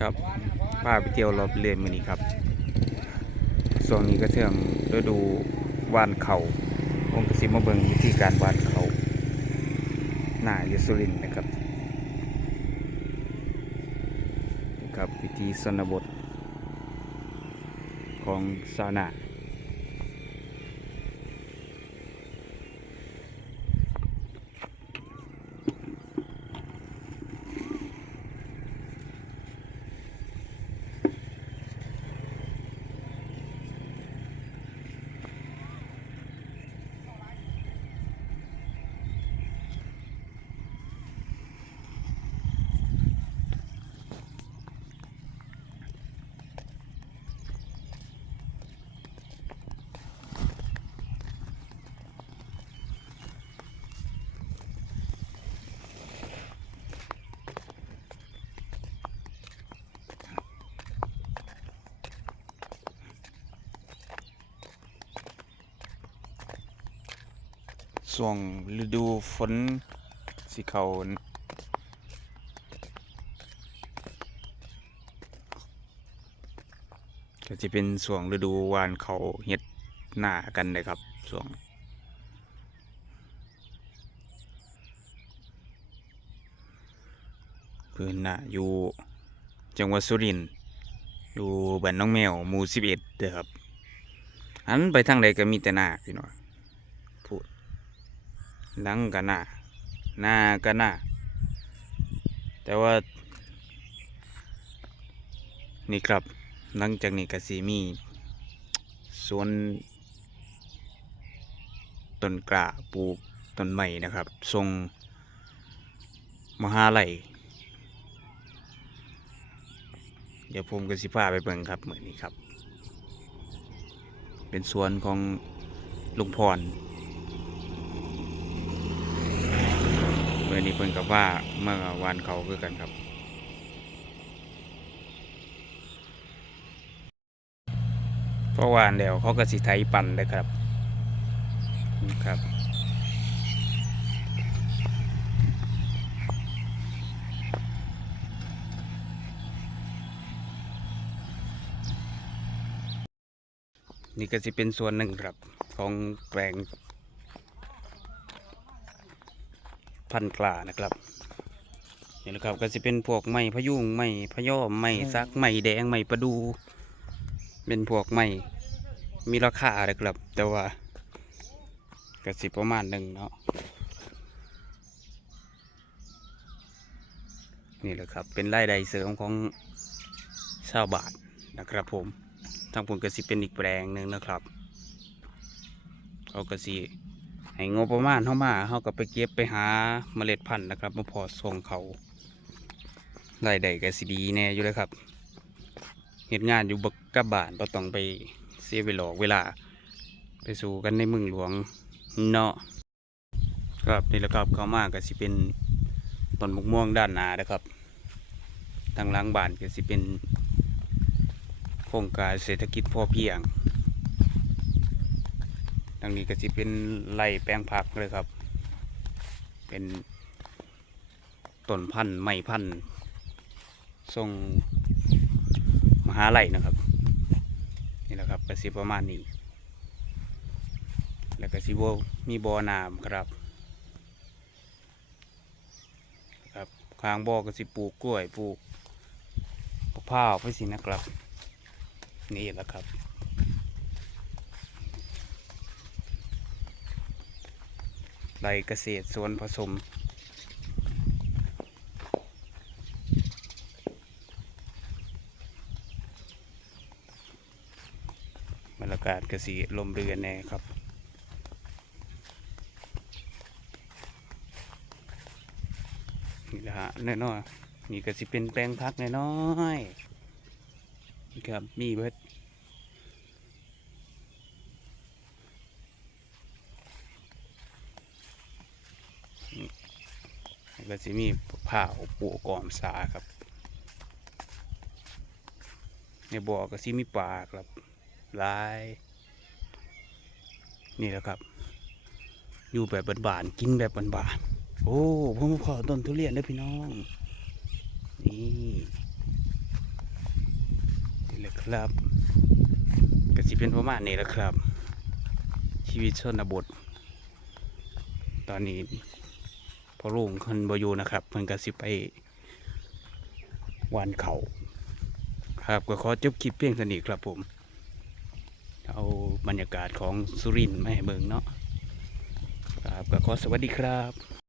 ครับพาไปเที่ยวรอบเรียนมินี้ครับส่วนนี้ก็เชื่องฤดูวานเขาผมก็สิมาเบิงวิธีการวานเขาหน้าอยสุรินนะครับครับวิธีสนบทของสาวนา ช่วงฤดูฝนสิเขาก็จะเป็นช่วงฤดูวานเขาเฮ็ดหน้ากันเลยครับช่วงพื้นหน้าอยู่จังหวัดสุรินทร์อยู่บ้านน้องแมวหมู่สิบเอ็ดเด้อครับหันไปทางใดก็มีแต่หน้าพี่น้อง หลังกันหน้าหน้ากันหน้าแต่ว่า นี่ครับหลังจากนี้ก็สีมีสวนต้นกล้าปลูกต้นไม้นะครับ ทรงมหาลัยเดี๋ยวผมก็สิพาไปเบิ่งครับเหมือนนี้ครับ เป็นสวนของลุงพร มื่อนี้เพิ่นกับว่าเมื่อวานเขาคือกันครับเพราะวานแล้วเขาก็สิไถปั่นเลยครับนี่ครับนี่ก็สิเป็นส่วนหนึ่งครับของแปลง พันกล้านะครับนี่แหละครับก็จะเป็นพวกไม้พะยุงไม้พะยอมไม้ซักไม้แดงไม้ประดู เป็นพวกไม้มีราคาเลยครับ แต่ว่าก็สิประมาณหนึ่งเนาะนี่แหละครับ เป็นรายได้เสริมของชาวบ้านนะครับผมทางผมก็สิเป็นอีกแปลงหนึ่งนะครับ เขาก็สิ ให้งบประมาณเข้ามาเขาก็ไปเก็บไปหาเมล็ดพันธุ์นะครับมาพอส่งเขารายได้ก็สิดีแน่อยู่เลยครับเหตุงานอยู่บักกับบ้านเราต้องไปเสียเวลาเวลา ไปสู่กันในเมืองหลวงเนาะครับนี่แหละครับเขามาก็สิเป็นต้นมะม่วงด้านหน้านะครับทางหลังบานก็สิเป็นโครงการเศรษฐกิจพอเพียง ทางนี้ก็จะเป็นไร่แปลงผักเลยครับ เป็นต้นพันธุ์ไม้พันธุ์ทรงมหาไร่นะครับ นี่แหละครับกระสิประมาณนี้ แล้วก็สิบมีบ่อน้ำครับครับข้างบ่อก็สิปลูกกล้วยปลูกมะพร้าวไปสินะครับ นี่แหละครับ ไรเกษตรสวนผสม บรรยากาศกสีลมเรือนแน่ครับนี่ละฮะน้อยๆนี่ก็สิเป็นแปลงพักน้อยๆนี่ครับมีเบิด แล้ว ก็จะมีผ้าอบปูกอมสาครับ ในบ่อก็สิมีปลาครับลาย นี่แหละครับ อยู่แบบบานๆกินแบบบานๆโอ้ผมขอต้นทุเรียนเลยพี่น้อง นี่ครับ ก็สิเป็นประมาณนี้แหละครับ ชีวิตชนบท ตอนนี้ พอลุงคนบอยู่นะครับเพิ่นก็สิไปวานเขาครับก็ขอจบคลิปเพียงเท่านี้ครับผมเอาบรรยากาศของสุรินทร์มาให้เบิ่งเนาะครับก็ขอสวัสดีครับ